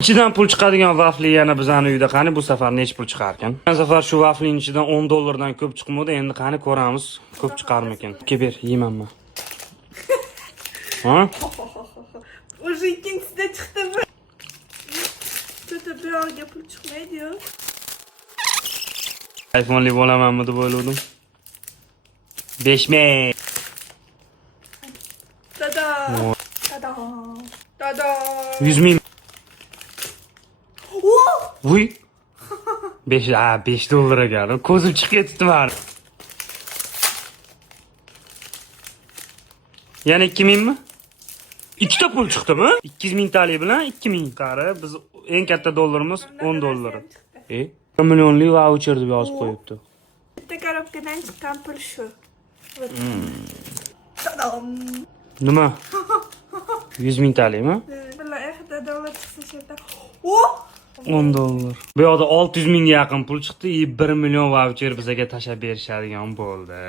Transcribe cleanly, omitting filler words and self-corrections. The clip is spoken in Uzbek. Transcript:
İçidan pul chiqadigan vafli yana bizani uyda qani bu safar nech pul chiqar ekan? Bu safar shu vaflining ichidan 10 dollardan ko'p chiqmadi. Endi qani ko'ramiz, ko'p chiqarmikan. Ber, yeymanmi? Ha? Уже ikkinchisida chiqdi. To'ta birorga pul chiqmaydi-yu. iPhone'li bo'lamanmi deb o'yladim. 5000. Tada! Tada! Tada! 100 ming. Oh! Vuy. 5 dollar ekan. Ko'zim chiqib ketdi bari. Yana 2000 mi? Ikkita pul chiqdimi? 200 ming tali bilan 2000 qari. Biz eng katta dollarimiz 10 dollar. 1 millionli voucher deb yozib qo'yibdi. Bitta korobkadan chiqqan pul shu. Tadam! Nima? 100 ming talimi? Billahi ehda dollar chiqsa sherda. Oh! 10 dollar. Bu yoqda 600 mingga yaqin pul chiqdi, 1 million voucher bizga tashlab berishadigan bo'ldi.